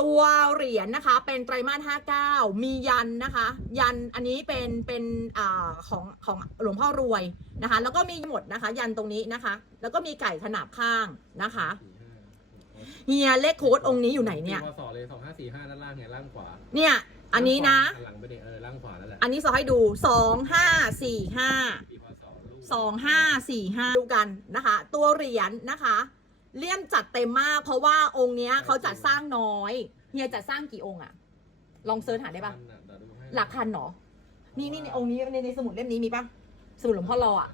ตัวเหรียญนะคะ เป็นไตรมาส59 มียันนะคะ ยันอันนี้เป็นเป็นอ่าของของหลวงพ่อรวยนะคะ แล้วก็มีหมดนะคะ ยันตรงนี้นะคะ แล้วก็มีไก่ขนาบข้างนะคะเฮียเลขโค้ดองค์นี้อยู่ไหนเนี่ยพศเลยสองห้าสี่ห้าด้านล่างไงล่างขวา เนี่ยอันนี้นะหลังไปดิเออล่างขวานั่นแหละอันนี้สอให้ดูสองห้าสี่ห้าปีพศลูกสองห้าสี่ห้าดูกันนะคะ ตัวเหรียญนะคะ เลี่ยมจัดเต็มมาก เพราะว่าองค์เนี้ยเขาจัดสร้างน้อยเฮียจัดสร้างกี่องค์อะลองเซิร์ชหาได้ปะหลักพันเหรอ นี่นี่ในองค์นี้ในในสมุดเล่มนี้มีปะสมุดหลวงพ่อรออะ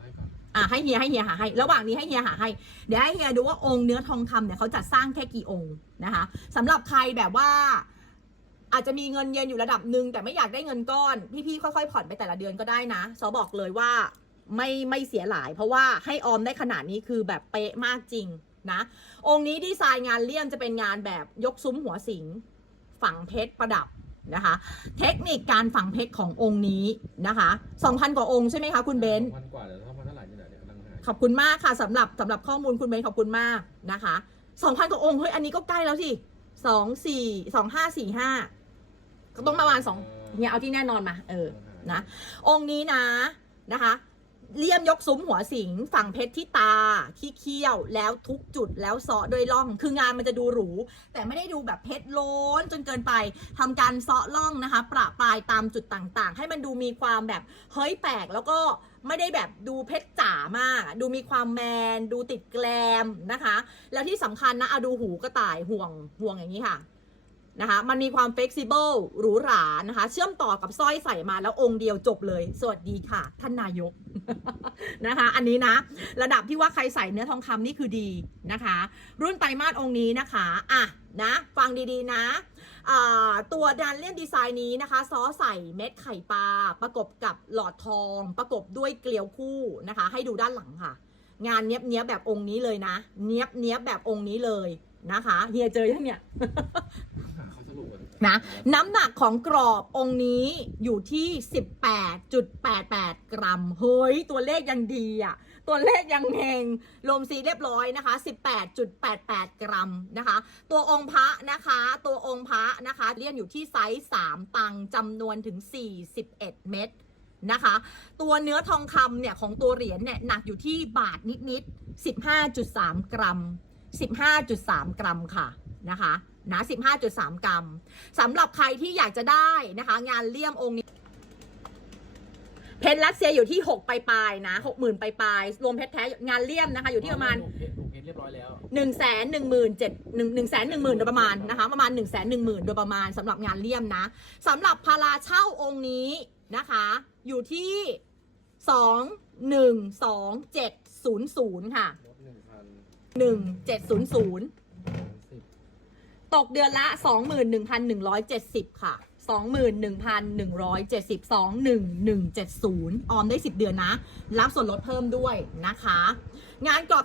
อะให้เฮียให้เฮียหาให้ระหว่างนี้ให้เฮียหาให้เดี๋ยวให้เฮียดูว่าองค์เนื้อทองคำเนี่ยเขาจัดสร้างแค่กี่องค์นะคะสำหรับใครแบบว่า อาจจะมีเงินเย็นอยู่ระดับหนึ่งแต่ไม่อยากได้เงินก้อน พี่ๆค่อยๆผ่อนไปแต่ละเดือนก็ได้นะซอบอกเลยว่าไม่ไม่เสียหลาย เพราะว่าให้ออมได้ขนาดนี้คือแบบเป๊ะมากจริง นะ องค์นี้ดีไซน์งานเลี่ยมจะเป็นงานแบบยกซุ้มหัวสิง ฝังเพชรประดับนะคะ เทคนิคการฝังเพชรขององค์นี้นะคะ2,000กว่าองค์ใช่ไหมคะคุณเบนซ์พันกว่าเดี๋ยวต้องมาเท่าไหร่นี่แหละเดี๋ยวกำลังหาขอบคุณมากค่ะสำหรับสำหรับข้อมูลคุณเบนซ์ขอบคุณมากนะคะ2,000กว่าองค์เฮ้ยอันนี้ก็ใกล้แล้วสิสองสี่สองห้าสี่ห้าก็ต้องประมาณสองเนี่ยเอาที่แน่นอนมา เออนะ องค์นี้นะนะคะ เลี่ยมยกซุ้มหัวสิง ฝั่งเพชรที่ตาที่เขี้ยวแล้วทุกจุดแล้วเซาะโดยล่อง คืองานมันจะดูหรู แต่ไม่ได้ดูแบบเพชรโล้นจนเกินไปทำการเซาะล่องนะคะ ประปรายตามจุดต่างๆ ให้มันดูมีความแบบเฮ้ยแปลกแล้วก็ไม่ได้แบบดูเพชรจ๋ามาก ดูมีความแมน ดูติดแกลมนะคะ แล้วที่สำคัญนะอะดูหูกระต่ายห่วงห่วงอย่างนี้ค่ะ นะคะมันมีความเฟ e ซิเบิลหรูหรานะคะ เชื่อมต่อกับสร้อยใส่มาแล้วองค์เดียวจบเลย สวัสดีค่ะ ท่านนายกนะคะ อันนี้นะ ระดับที่ว่าใครใส่เนื้อทองคำนี่คือดีนะคะ รุ่นไตรมาสองค์นี้นะคะอะนะฟังดีๆนะตัวดันเลียนดีไซน์นี้นะคะ ซอใส่เม็ดไข่ปลา ประกบกับหลอดทอง ประกบด้วยเกลียวคู่นะคะ ให้ดูด้านหลังค่ะ งานเนี้ยบเนี้ยบแบบองค์นี้เลยนะ เนี้ยบเนี้ยบแบบองค์นี้เลยนะคะเฮียเจอยังเนี่ย นะน้ำหนักของกรอบองค์นี้อยู่ที่ 18.88 กรัม เฮ้ย ตัวเลขยังดีอะ ตัวเลขยังเฮงรวมซีเรียบร้อยนะคะ 18.88 กรัมนะคะ ตัวองค์พระนะคะ ตัวองค์พระนะคะเรียนอยู่ที่ไซส์ 3 ตังจำนวนถึง 41 เม็ดนะคะ ตัวเนื้อทองคำเนี่ยของตัวเหรียญเนี่ยหนักอยู่ที่บาทนิดๆ 15.3 กรัม 15.3 กรัมค่ะนะคะ นะ15.3 กรัมสำหรับใครที่อยากจะได้นะคะ งานเลี่ยมองค์นี้ เพชรรัสเซียอยู่ที่ 6 ไปปลายนะ 60,000 ไปปลายรวมเพชรแท้งานเลี่ยมนะคะ อยู่ที่ประมาณ1 1 1 7 1 1 1 0 0 0โดยประมาณนะคะ ประมาณ 1 1 0 0 0 0โดยประมาณสำหรับงานเลี่ยมนะสำหรับพาราเช่าองค์นี้นะคะ อยู่ที่ 2 1 2 7 0 0 ค่ะ 1 7 0 0 ตกเดือนละสองหมื่นหนึ่งพันหนึ่งร้อยเจ็ดสิบค่ะสองหมื่นหนึ่งพันหนึ่งร้อยเจ็ดสิบสองหนึ่งหนึ่งเจ็ดศูนย์ออมได้สิบเดือนนะ รับส่วนลดเพิ่มด้วยนะคะ งานกรอบ